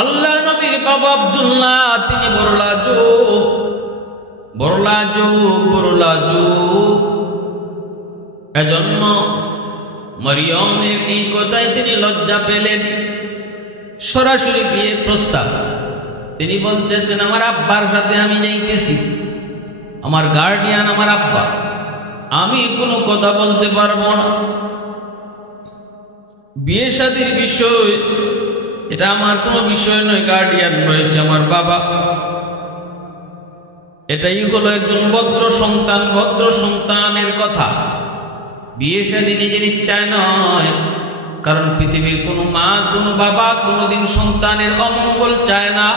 আল্লাহর নবীর বাবা আব্দুল্লাহ তিনি বড় লাজুক। এজন্য মরিয়মের এই কথায় তিনি লজ্জা পেলেন। সরাসরি বিয়ের প্রস্তাব তিনি বলতেছেন, আমার আব্বার সাথে আমি যাইতেছি, আমার গার্ডিয়ান আমার আব্বা, আমি কোনো কথা বলতে পারবো না। বিয়ে শাদীর বিষয় এটা আমার কোনো বিষয় নয়, গার্ডিয়ান রয়েছে আমার বাবা। এটাই হলো একজন ভদ্র সন্তানের কথা। বিয়ে শাদী নিজের ইচ্ছায় নয়, কারণ পৃথিবীর কোনো মা কোনো বাবা কোনোদিন সন্তানের অমঙ্গল চায় না।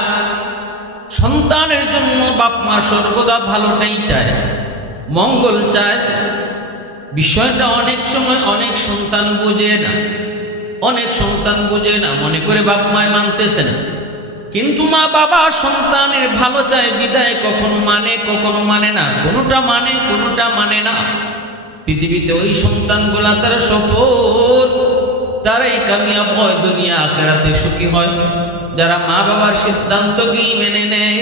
সন্তানের জন্য বাপ মা সর্বদা ভালোটাই চায়, মঙ্গল চায়। বিষয়টা অনেক সময় অনেক সন্তান বোঝে না, মনে করে বাপ মায় মানতেছে না। কিন্তু মা বাবা সন্তানের ভালো চায় বিদায় কখনো মানে না, কোনোটা মানে না। পৃথিবীতে ওই সন্তানগুলা তারা সফল, তারাই কামিয়াব হয়, দুনিয়া আখিরাতে সুখী হয়, যারা মা বাবার সিদ্ধান্তকেই মেনে নেয়।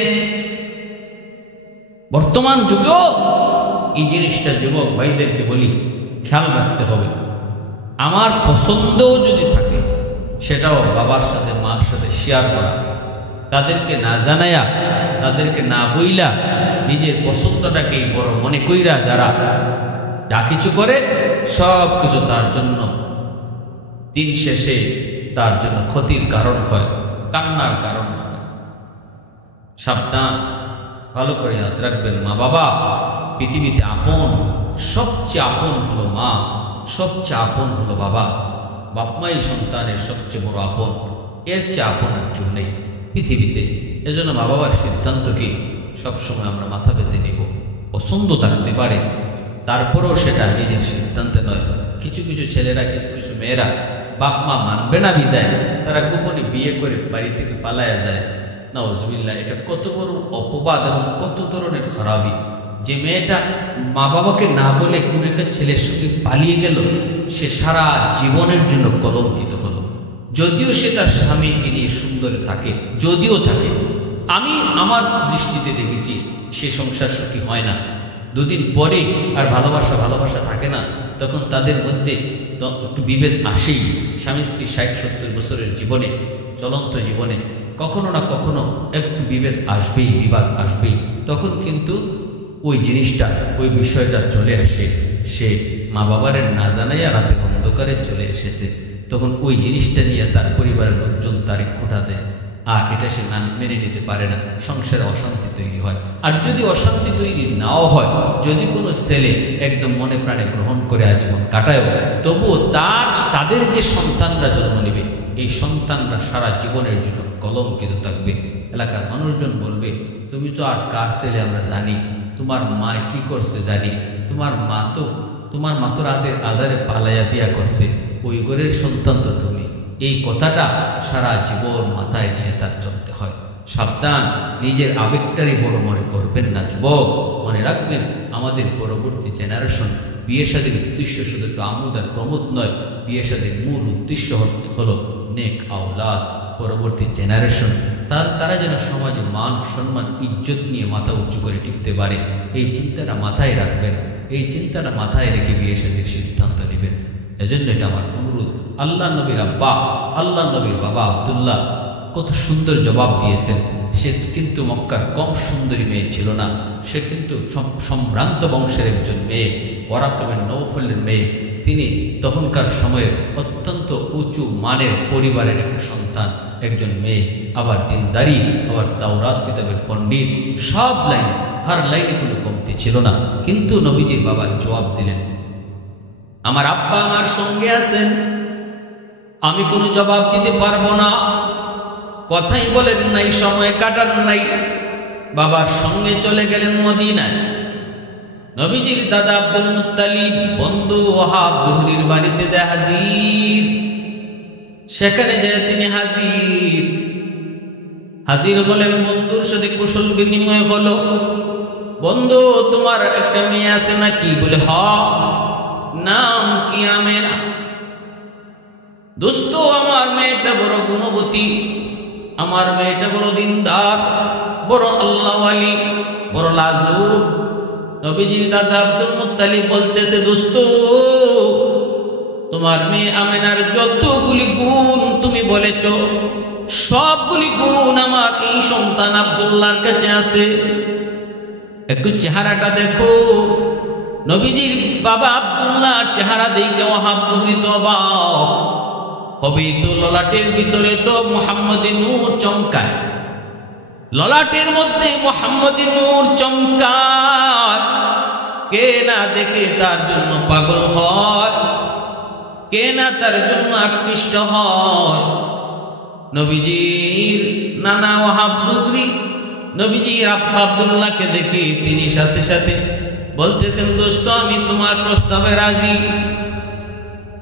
বর্তমান যুগেও এই জিনিসটা যুবক ভাইদেরকে বলি, খেয়াল রাখতে হবে। আমার পছন্দও যদি থাকে সেটাও বাবার সাথে মার সাথে শেয়ার করা, তাদেরকে না জানায়া তাদেরকে না বইলা নিজের পছন্দটাকেই বড় মনে কইরা যারা যা কিছু করে সব কিছু তার জন্য দিন শেষে তার জন্য ক্ষতির কারণ হয়, কান্নার কারণ হয়। সাবধান, ভালো করে হাত রাখবেন। মা বাবা পৃথিবীতে আপন, সবচেয়ে আপন হলো মা, সবচেয়ে আপন হলো বাবা। বাপমাই সন্তানের সবচেয়ে বড় আপন, এর চেয়ে আপন আর কেউ নেই পৃথিবীতে। এজন্য মা বাবার সিদ্ধান্তকে সবসময় আমরা মাথা পেতে নিব। পছন্দ থাকতে পারে, তারপরেও সেটা নিজের সিদ্ধান্তে নয়। কিছু ছেলেরা কিছু মেয়েরা বাপ মা মানবে না বিদায় তারা গোপনে বিয়ে করে বাড়ি থেকে পালায়া যায়। নাউজুবিল্লাহ, এটা কত বড় অপবাদ এবং কত ধরনের খারাপি। যে মেয়েটা মা বাবাকে না বলে কোনো একটা ছেলের সঙ্গে পালিয়ে গেল, সে সারা জীবনের জন্য কলঙ্কিত হলো। যদিও সে তার স্বামীকে নিয়ে সুন্দরে থাকে, আমি আমার দৃষ্টিতে দেখেছি সে সংসার সুখী হয় না। দুদিন পরে আর ভালোবাসা থাকে না, তখন তাদের মধ্যে একটু বিভেদ আসেই। স্বামী স্ত্রী 60-70 বছরের জীবনে, চলন্ত জীবনে কখনো না কখনো একটু বিভেদ আসবেই, বিবাদ আসবেই। তখন কিন্তু ওই বিষয়টা চলে আসে, সে মা বাবারের না জানাইয়া রাতে অন্ধকারে চলে এসেছে। তখন ওই জিনিসটা নিয়ে তার পরিবারের লোকজন তারে খোঁটা দেয়, আর এটা সে মেনে নিতে পারে না। সংসারে অশান্তি তৈরি হয়। আর যদি অশান্তি তৈরি নাও হয়, যদি কোনো ছেলে একদম মনে প্রাণে গ্রহণ করে আজীবন কাটায়ও, তবুও তাদের যে সন্তানরা জন্ম নেবে, এই সন্তানরা সারা জীবনের জন্য কলঙ্কিত থাকবে। এলাকার মানুষজন বলবে, তুমি তো আর কার ছেলে আমরা জানি, তোমার মা কি করছে জানি, তোমার মা তো রাতের আধারে পালাইয়া বিয়া করছে, ওই ঘরের সন্তান তো তুমি। এই কথাটা সারা জীবন মাথায় নিয়ে তার চলতে হয়। সাবধান, নিজের আবেগটারই বড় মনে করবেন না যুবক। মনে রাখবেন, আমাদের পরবর্তী জেনারেশন, বিয়ে শাদীর উদ্দেশ্য শুধু একটু আমোদ আর প্রমোদ নয়, বিয়ে শাদীর মূল উদ্দেশ্য হলো নেক আওলাদ, পরবর্তী জেনারেশন। তারা যেন সমাজে মান সম্মান ইজ্জত নিয়ে মাথা উঁচু করে টিকতে পারে। এই চিন্তাটা মাথায় রাখবেন, এই চিন্তাটা মাথায় রেখে বিয়ে শাদীর সিদ্ধান্ত নেবেন। এজন্য এটা আমার অনুরোধ। আল্লাহ নবীর বাবা আব্দুল্লাহ কত সুন্দর জবাব দিয়েছেন। সে কিন্তু মক্কার কম সুন্দরী মেয়ে ছিল না, সে কিন্তু সম্ভ্রান্ত বংশের একজন মেয়ে, ওয়ারাকা বিন নওফলের মেয়ে। তিনি তখনকার সময়ে অত্যন্ত উঁচু মানের পরিবারের একটা সন্তান, একজন মেয়ে, আবার দিনদারি, আবার তাওরাত কিতাবের পণ্ডিত, সব লাইনে, হার লাইনে কোনো কমতি ছিল না। কিন্তু নবীজির বাবা জবাব দিলেন, আমার আব্বা আমার সঙ্গে আছেন, আমি কোনো জবাব দিতে পারবো না। কথাই বলেন নাই, সময় কাটান নাই, বাবার সঙ্গে চলে গেলেন মদিনায়। নবীজির দাদা আব্দুল মুত্তালিব বন্ধু ওয়াহাব জুহরির বাড়িতে যায় হাজির। সেখানে যায় তিনি হাজির হলেন। বন্ধুর সাথে কুশল বিনিময় হলো। বন্ধু, তোমার একটা মেয়ে আছে নাকি? বলে, হ। নাম কি? আমেনা। দোস্ত, আমার মেয়েটা বড় গুণবতী, আমার মেয়েটা বড় দিনদার, বড় আল্লাহওয়ালি, বড় লাজুক। নবীজির দাদা আব্দুল মুত্তালিব বলতেছে, দোস্ত, তোমার মেয়ে আমেনার যতগুলি গুণ তুমি বলেছ, সবগুলি গুণ আমার এই সন্তান আব্দুল্লাহর কাছে আছে। একটু চেহারাটা দেখো। নবীজির বাবা আব্দুল্লাহ চেহারা দেখে ওয়াহাব যুহরি তো অবাক। হবেই তো, ললাটের ভিতরে তো মুহাম্মদী নূর চমকায়, ললাটের মধ্যে মুহাম্মদী নূর চমকায়। কে না দেখে তার জন্য পাগল হয়, কে না তার জন্য আকৃষ্ট হয়। নবীজির নানা ওয়াহাব যুহরি নবীজির আব্বা আব্দুল্লাহকে দেখে তিনি সাথে সাথে বলতেছেন, দোস্ত, আমি তোমার প্রস্তাবে রাজি,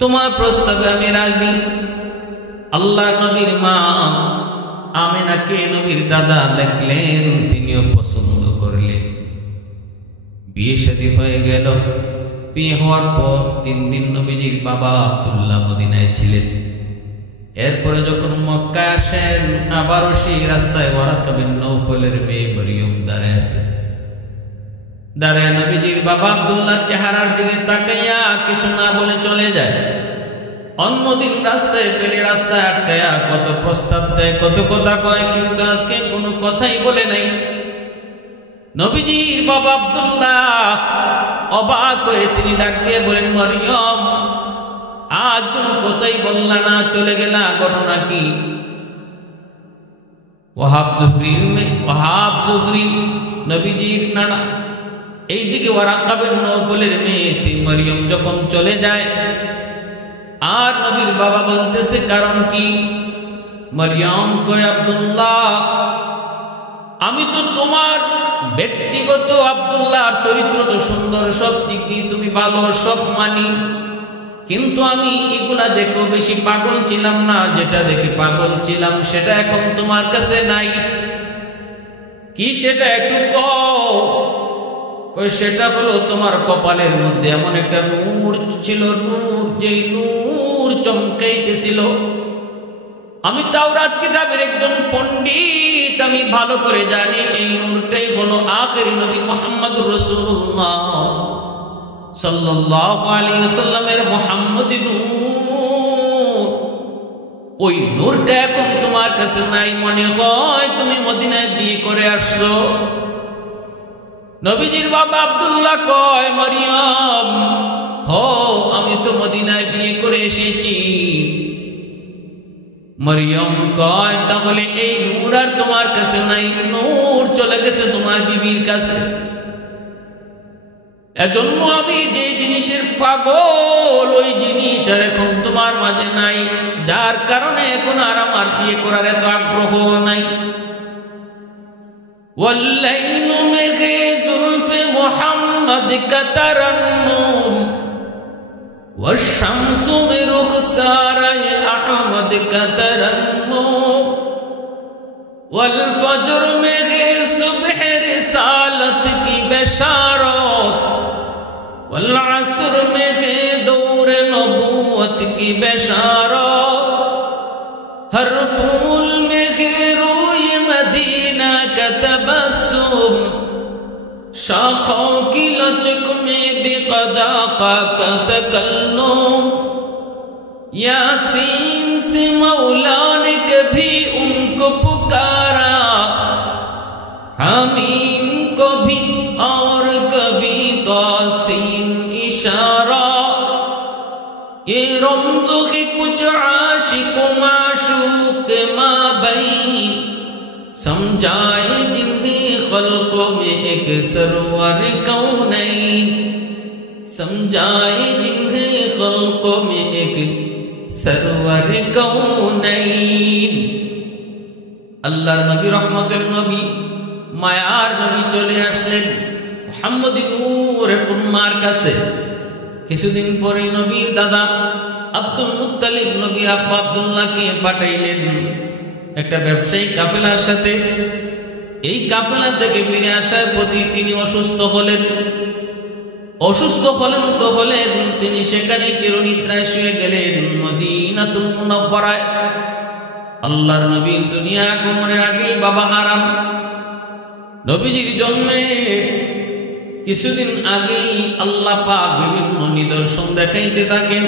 তোমার প্রস্তাবে আমি রাজি। আল্লাহ নবীর মা আমেনাকে নবীর দাদা দেখলেন, তিনিও পছন্দ করলেন। বিয়ে শাদী হয়ে গেল। বিয়ে হওয়ার পর 3 দিন নবীজির বাবা আব্দুল্লাহ মদিনায় ছিলেন। এরপরে যখন মক্কায় আসেন, আবারও সেই রাস্তায় ওয়ারাকা বিন নওফলের মেয়ে মরিয়ম দাঁড়ায় আছে। দাঁড়ায় নবীজির বাবা আব্দুল্লাহর চেহারার দিকে তাকাইয়া কিছু না বলে চলে যায়। অন্যদিন রাস্তায় পেলে রাস্তায় আটকায়া কত প্রস্তাব দেয়, কত কথা কয়, কিন্তু আজকে কোনো কথাই বলে নাই। নবীজির বাবা আব্দুল্লাহ অবাক হয়ে তিনি ডাক দিয়ে বলেন, মরিয়ম, আজ কোনো কথাই বললা না, চলে গেলা, ঘটনা কি? ওয়াহাব যুহরি নবীজির নানা, এইদিকে ওয়ারাকা বিন নওফলের মেয়ে মরিয়ম যখন চলে যায়, আর নবীর বাবা বলতেছে, কারণ কি? মরিয়ম কয়, আব্দুল্লাহ, আমি তো তোমার ব্যক্তিগত আব্দুল্লাহর চরিত্র তো সুন্দর, সব দিক দিয়ে তুমি ভালো, সব মানি, কিন্তু আমি এগুলা দেখো বেশি পাগল ছিলাম না। যেটা দেখে পাগল ছিলাম সেটা এখন তোমার কাছে নাই। কি সেটা একটু কই? সেটা হলো তোমার কপালের মধ্যে এমন একটা নূর ছিল, নূর, যেই নূর চমকাইতেছিল। আমি তাওরাত কিতাবের একজন পণ্ডিত, আমি ভালো করে জানি এই নূরটাই হলো আখির নবী মুহাম্মদুর রাসূলুল্লাহ সাল্লাল্লাহু আলাইহি ওয়াসাল্লামের মুহাম্মদী নূর। ওই নূরটা এখন তোমার কাছে নাই, মনে হয় তুমি মদিনায় বিয়ে করে আসছো। নবীজির বাবা আব্দুল্লাহ কয়, মরিয়ম, হো, আমি তো মদিনায় বিয়ে করে এসেছি। মরিয়ম কয়, তাহলে এই নূর আর তোমার কাছে নাই, নূর চলে গেছে তোমার বিবির কাছে। এজন্য আমি যে জিনিসের পাগল, ওই জিনিস আর এখন তোমার মাঝে নাই, যার কারণে এখন আর আমার বিয়ে করার এত আগ্রহ নাই। والليل مغي زلف محمد كترنم والشمس برخسار أحمد كترنم والفجر مغي صبح رسالت کی بشارت والعصر مغي دور نبوت کی بشارت ہر پھول مغي روی مدینہ کا تبسم شاخوں کی لچک میں بھی قداقہ کا تکلم یاسین سے مولا نے کبھی ان کو پکارا حمیم کو بھی اور کبھی توسین اشارہ یہ رمز ہے کچھ عاشق و معشوق مابین سمجھائے جنہیں خلقوں میں ایک سرور کونین سمجھائے جنہیں خلقوں میں ایک سرور কওনাইন। আল্লাহর নবী, রহমতের নবী, মায়ার নবী চলে আসলেন মুহাম্মদী নূর এখন মার কাছে। কিছুদিন পরে নবীর দাদা আব্দুল মুত্তালিব নবীর আব্বা আব্দুল্লাহকে পাঠাইলেন একটা ব্যবসায়িক কাফেলার সাথে। এই কাফেলা থেকে ফিরে আসার প্রতি তিনি অসুস্থ হলেন। তো হলেন তিনি সেখানে চিরনিদ্রায় শুয়ে গেলেন মদিনাতুল মুনাওয়ারায়। আল্লাহর নবীর দুনিয়া আগমনের আগেই বাবা হারাম। নবীজির জন্মে কিছুদিন আগেই আল্লাহ পাক বিভিন্ন নিদর্শন দেখাইতে থাকেন।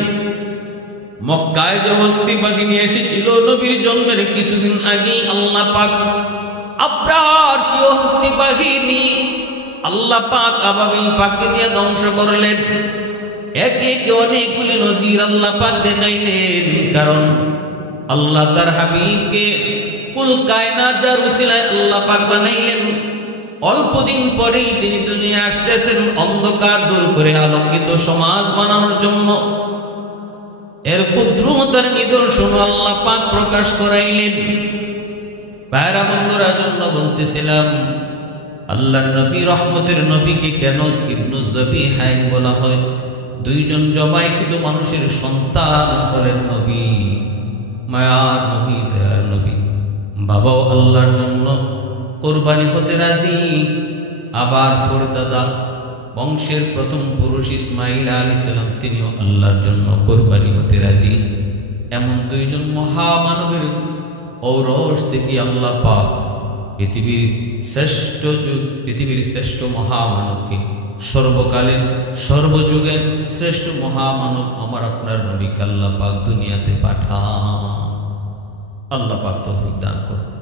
মক্কায় যে হস্তি পাখি নিয়ে এসেছিল নবীর জন্মের কিছুদিন আগেই আল্লাহ পাক আব্রাহার সেই হস্তি পাখি নিয়ে আল্লাহ পাক আবাবিল পাখি দিয়ে ধ্বংস করলেন। একে একে অনেকগুলি নজির আল্লাহ পাক দেখাইলেন, কারণ আল্লাহ তার হাবিবকে কুল কায়নাত যার উসিলায় আল্লাহ পাক বানাইলেন। অল্প দিন পরেই তিনি দুনিয়া আসতেছেন অন্ধকার দূর করে আলোকিত সমাজ বানানোর জন্য। এর কুদ্রুমতার নিদর্শন আল্লাহ পাক প্রকাশ করাইলেন। ভাইরা বন্ধুরা, জন্য বলতেছিলাম আল্লাহর নবী রহমতের নবীকে কেন ইবনু যবিহাইন বলা হয়? দুইজন জবাইকৃত মানুষের সন্তান হলেন নবী, মায়ার নবী, দয়ার নবী। বাবাও আল্লাহর জন্য কোরবানি হতে রাজি, আবার ফরদাদা বংশের প্রথম পুরুষ ইসমাইল আলাইহিস সালাম তিনিও আল্লাহর জন্য কোরবানি হতে রাজি। এমন দুইজন মহামানবের ঔরস থেকে আল্লাহ পাক পৃথিবীর শ্রেষ্ঠ মহামানবকে, সর্বকালের সর্বযুগের শ্রেষ্ঠ মহামানব আমার আপনার নবীকে আল্লাহ পাক দুনিয়াতে পাঠান। আল্লাহ পাক তৌফিক দান করুন।